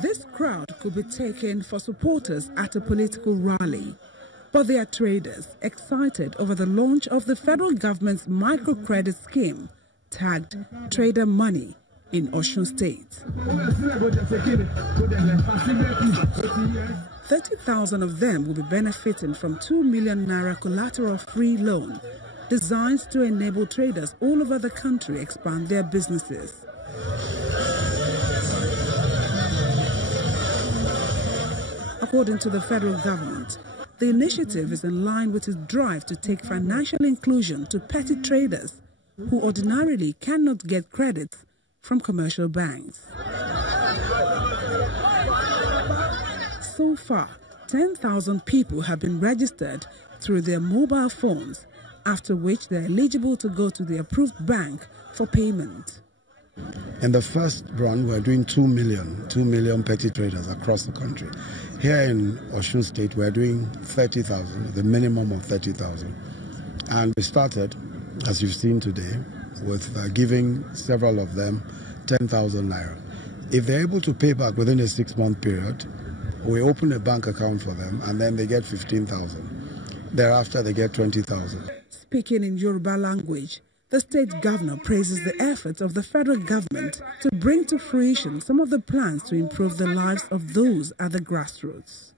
This crowd could be taken for supporters at a political rally, but they are traders excited over the launch of the federal government's microcredit scheme, tagged Trader Money, in Osun State. 30,000 of them will be benefiting from 2 million naira collateral-free loan, designed to enable traders all over the country expand their businesses. According to the federal government, the initiative is in line with its drive to take financial inclusion to petty traders who ordinarily cannot get credit from commercial banks. So far, 10,000 people have been registered through their mobile phones, after which they are eligible to go to the approved bank for payment. In the first run, we're doing 2 million petty traders across the country. Here in Osun State, we're doing 30,000, the minimum of 30,000. And we started, as you've seen today, with giving several of them 10,000 naira. If they're able to pay back within a 6-month period, we open a bank account for them and then they get 15,000. Thereafter, they get 20,000. Speaking in Yoruba language, the state governor praises the efforts of the federal government to bring to fruition some of the plans to improve the lives of those at the grassroots.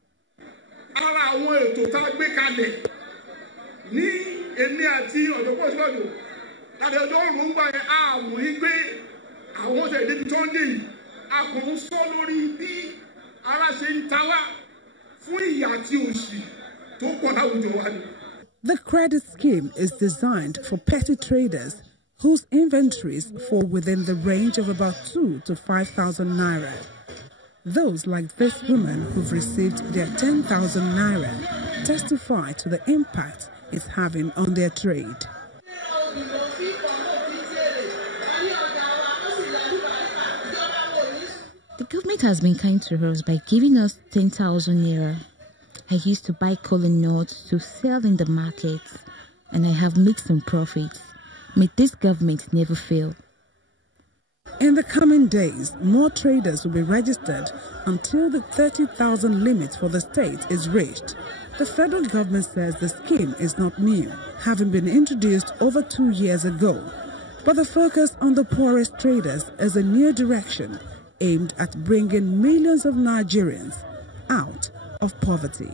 The credit scheme is designed for petty traders whose inventories fall within the range of about 2,000 to 5,000 naira. Those like this woman who've received their 10,000 naira testify to the impact it's having on their trade. The government has been kind to us by giving us 10,000 naira. I used to buy cola nuts to sell in the markets, and I have made some profits. May this government never fail. In the coming days, more traders will be registered until the 30,000 limit for the state is reached. The federal government says the scheme is not new, having been introduced over 2 years ago. But the focus on the poorest traders is a new direction aimed at bringing millions of Nigerians out of poverty.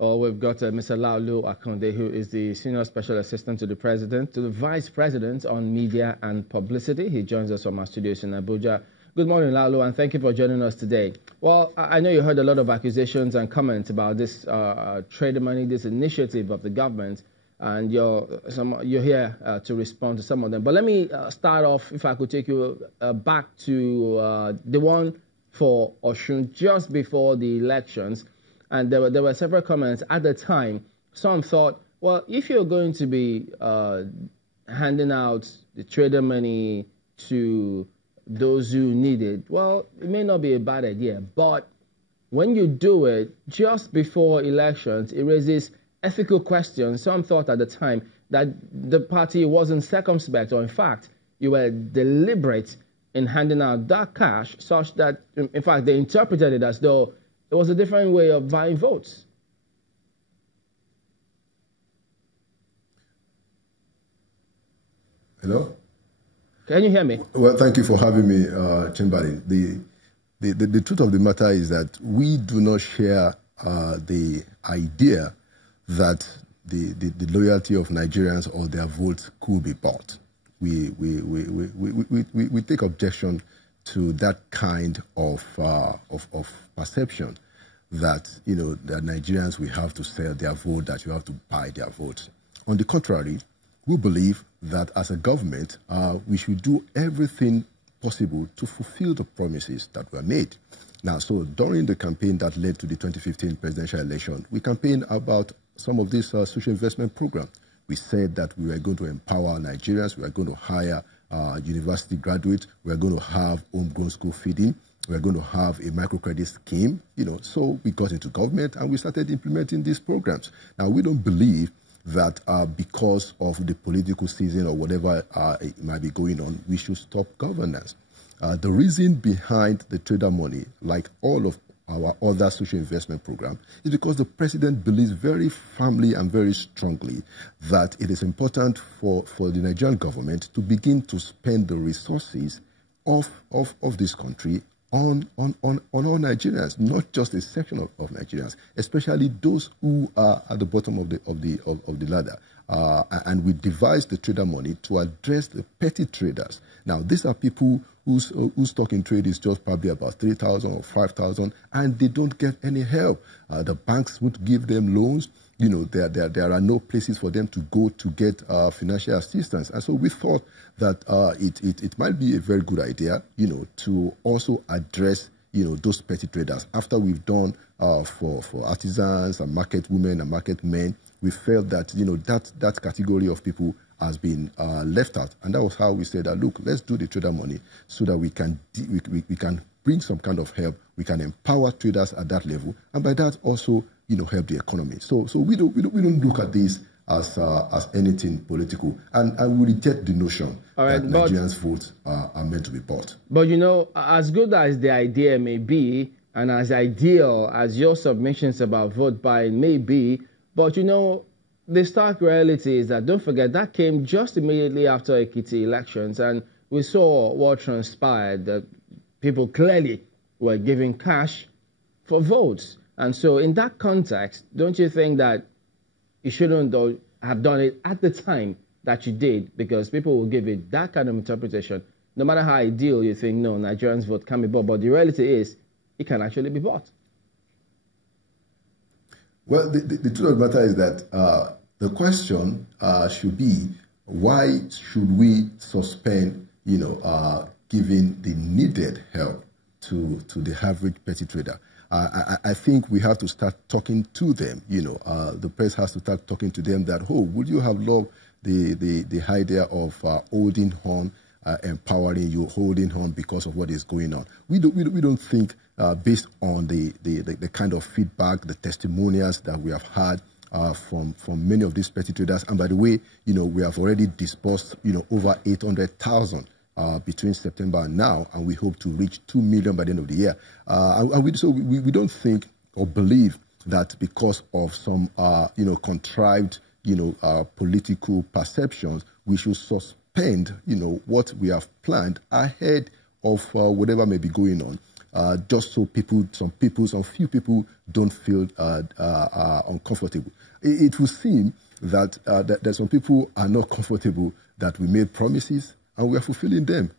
We've got Mr. Laulu Akande, who is the Senior Special Assistant to the President, to the Vice President on Media and Publicity. He joins us from our studios in Abuja. Good morning, Laulu, and thank you for joining us today. Well, I know you heard a lot of accusations and comments about this Trader Money, this initiative of the government, and you're here to respond to some of them. But let me start off, if I could take you back to the one for Osun just before the elections. And there were several comments at the time. Some thought, well, if you're going to be handing out the Trader Money to those who need it, well, it may not be a bad idea. But when you do it just before elections, it raises ethical questions. Some thought at the time that the party wasn't circumspect, or in fact, you were deliberate in handing out that cash, such that, in fact, they interpreted it as though it was a different way of buying votes. Hello? Can you hear me? Well, thank you for having me, Chimbali. The truth of the matter is that we do not share the idea that the loyalty of Nigerians or their votes could be bought. We take objection to that kind of perception that, you know, that Nigerians will have to sell their vote, that you have to buy their vote. On the contrary, we believe that as a government, we should do everything possible to fulfill the promises that were made. Now, so during the campaign that led to the 2015 presidential election, we campaigned about some of this social investment program. We said that we were going to empower Nigerians, we were going to hire university graduates, we were going to have homegrown school feeding, we're going to have a microcredit scheme, so we got into government and we started implementing these programs. Now, we don't believe that because of the political season or whatever it might be going on, we should stop governance. The reason behind the trader money, like all of our other social investment program, is because the president believes very firmly and very strongly that it is important for the Nigerian government to begin to spend the resources of this country on all Nigerians, not just a section of Nigerians, especially those who are at the bottom of the ladder. And we devised the trader money to address the petty traders. Now, these are people whose stock in trade is just probably about 3,000 or 5,000, and they don't get any help. The banks won't give them loans. There are no places for them to go to get financial assistance. And so we thought that it might be a very good idea, to also address, those petty traders. After we've done for artisans and market women and market men, we felt that, that category of people has been left out. And that was how we said that, look, let's do the trader money so that we can bring some kind of help. We can empower traders at that level. And by that also, help the economy. So we don't look at this as anything political. And we reject the notion that Nigerians' votes are meant to be bought. But, as good as the idea may be, and as ideal as your submissions about vote buying may be, but, the stark reality is that, don't forget, that came just immediately after Ekiti elections, and we saw what transpired, that people clearly were giving cash for votes. And so in that context, don't you think that you shouldn't have done it at the time that you did, because people will give it that kind of interpretation, no matter how ideal you think, no, Nigerians' vote can be bought, but the reality is it can actually be bought. Well, the truth of the matter is that the question should be, why should we suspend, giving the needed help to the average petty trader? I think we have to start talking to them. The press has to start talking to them that, would you have loved the idea of holding on, empowering you, holding on because of what is going on? We don't think, based on the kind of feedback, the testimonials that we have had from many of these petty traders. And by the way, we have already disbursed, over 800,000 between September and now, and we hope to reach 2 million by the end of the year. So we don't think or believe that because of some, contrived, political perceptions, we should suspend, what we have planned ahead of whatever may be going on. Just so some few people don't feel uncomfortable. It will seem that some people are not comfortable that we made promises and we are fulfilling them.